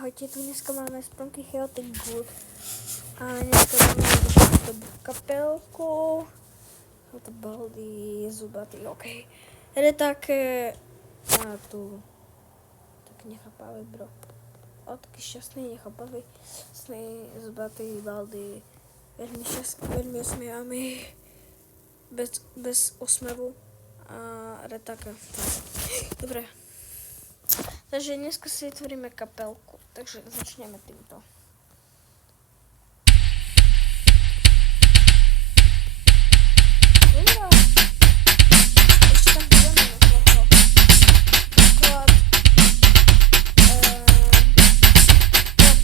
Ahojte, tu dneska máme Sprunky Chaotic Good a dneska máme túto kapelku. To baldy, zubatý, okej. Je také, a tu, tak nechápavý bro. O, taký šťastný, nechápavý, sný, zubatý, baldy, veľmi šťastný, veľmi usmievaný, bez osmevu a je také, dobre. Takže dneska si vytvoríme kapelku, takže začneme týmto. Ešte tam budeme na toho. Poklad.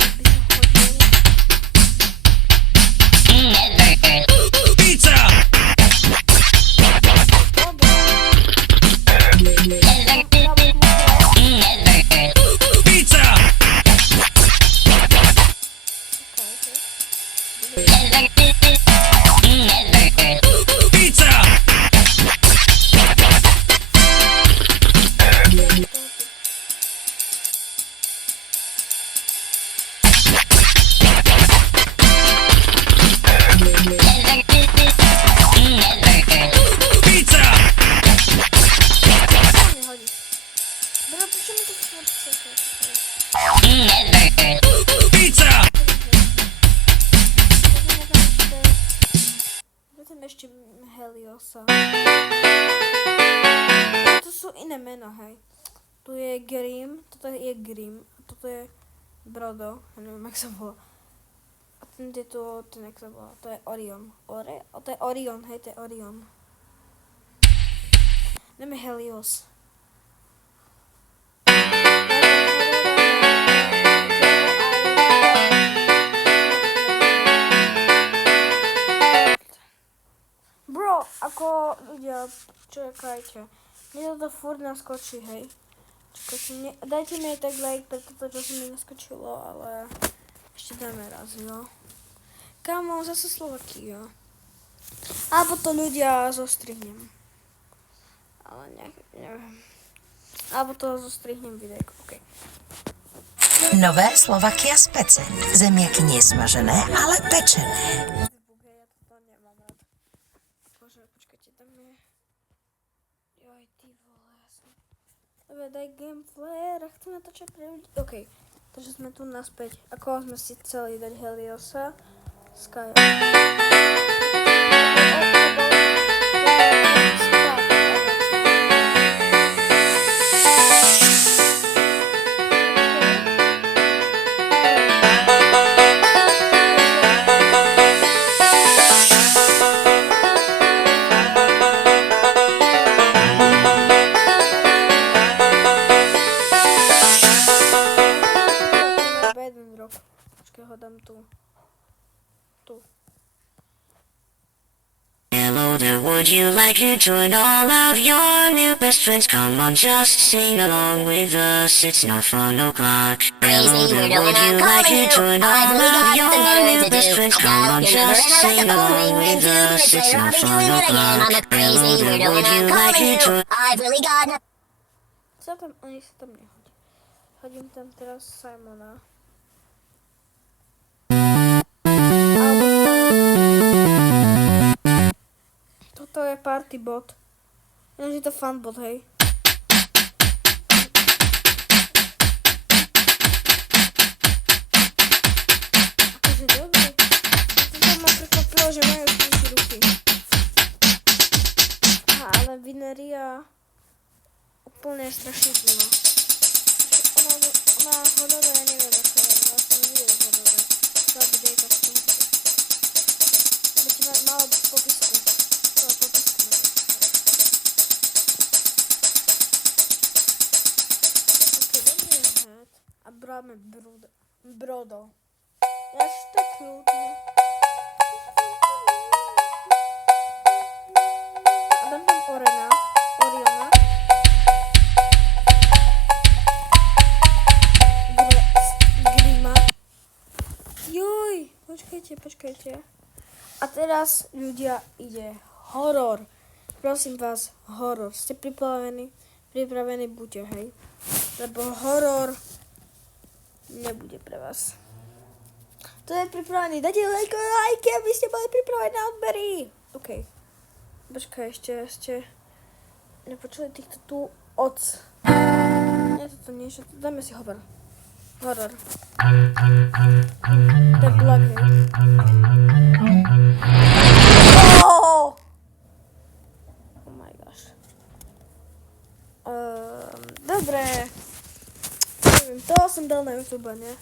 By sa hodil. Pizza! Ešte Heliosa. To sú iné mena, hej. Tu je Grim, toto je Grim, a toto je Brodo, ja neviem, jak sa volá. A ten je tu, ten jak sa volá, to je Orion. A to je Orion, hej, to je Orion. Jdeme Helios. Ako ľudia, čakajte. Mne toto furt naskočí, hej. Čakajte, dajte mi tak like pre toto, čo sa mi naskočilo, ale ešte dáme raz, jo. Kámo, zase Slovakia. Alebo to ľudia zostrihnem. Ale neviem. Alebo to zostrihnem videjko, okej. Nové Slovakia z pece. Zemiaky nesmažené, ale pečené. Počkajte, tam je... Joj, ty vole, jasne. Dobre, daj gameplay, a chcem natočať pre ľudí. Okej, takže sme tu naspäť. Ako sme si chceli dať Heliosa. Sky. Hello there, would you like to join all of your new best friends? Come on, just sing along with us, it's not fun o'clock. Hello there, would you like to join all of your new best friends? Come on, just sing along with us, it's not fun o'clock. Hello there, would you like to join... I've really got... Oni sa tam nehodí. Hodím tam teraz Simona. Toto je party bot. Jenomže to fun bot, hej. Akože dobrý. To ma prekvapilo, že majú skúsi ruky. Aha, ale Vineria úplne strašidlivá. Ona hodore, ja neviem, ako je. Ja som nevidel hodore. To je videjka z toho. By ti malo popisku. A bráme Brodo. Až to kľudne. A dám tam Oriona. Grima. Joj, počkajte. A teraz, ľudia, ide horor. Prosím vás, horor. Ste pripravení? Pripravení buďte, hej. Lebo horor nebude pre vás. To je pripravený. Dajte lajky, aby ste boli pripravení na odbery. OK. Počkaj, ešte nepočuli týchto tu oc. Nie, toto nie, že dáme si horor. Horor. To je Black, hej. Oh my gosh. Dobre. Neviem, to som dal na YouTube, ne?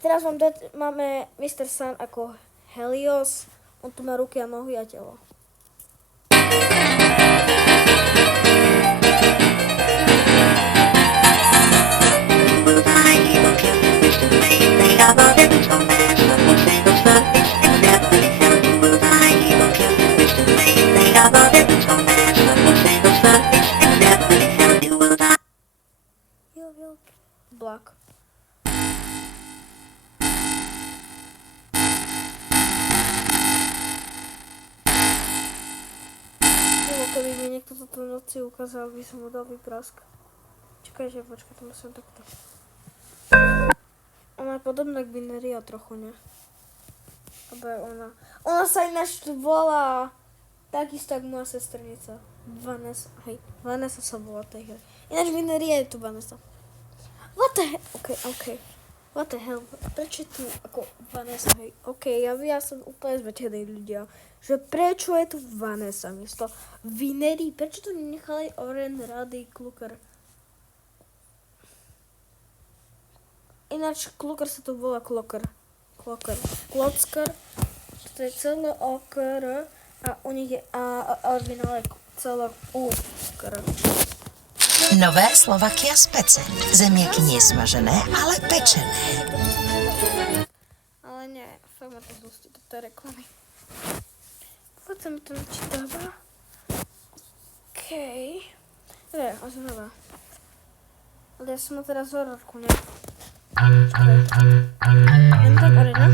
Teraz máme Mr. Sun ako Helios. On tu má ruky a nohy a telo. Black. Keby mi niekto toto v noci ukázal, by som mu dal vyprask. Počkaj, to musím takto. Ona je podobná k Bineria trochu, ne? Ona sa ináč volá takisto ako moja sestrnica. Vanessa, hej. Vanessa sa volá tej hre. Ináč Bineria je tu Vanessa. What the hell? OK. What the hell? Prečo tu ako Vanessa, hej? OK, ja som úplne zmetený ľudia. Že prečo je tu Vanessa miesto Vinery? Prečo tu nechali Oren, Rady, Kluker? Ináč Kluker sa tu volá Klocker. Klocker. To je celé okr a u nich je originál celé ukr. Nové Slovakia Spece. Zemiaky nie smažené, ale pečené. Ale nie, fakt ma to zústi, toto je reklamy. Poď sa mi to načítava. OK. Dobre, a znova. Ale ja som mal teraz hororku, ne? Len tam arena.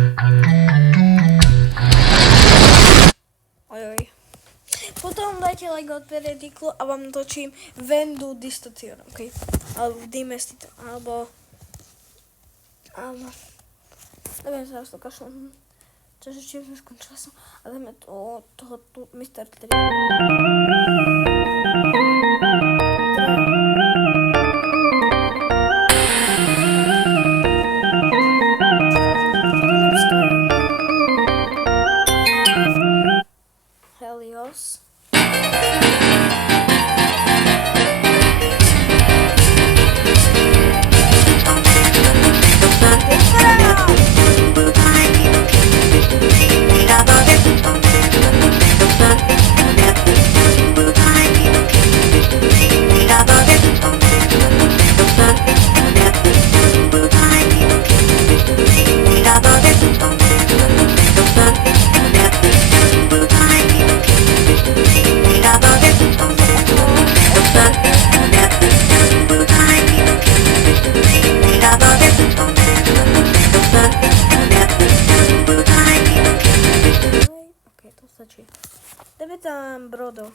Ojoj. Potom dajte like od periodiklu a vám natočím Vendu Distortion, OK? Alebo Dimestito, alebo... Neviem, teraz to kašlom. Čože čím sme skončila som. A dáme toho tu Mr. 3. Helios. Dáme tam Brodo.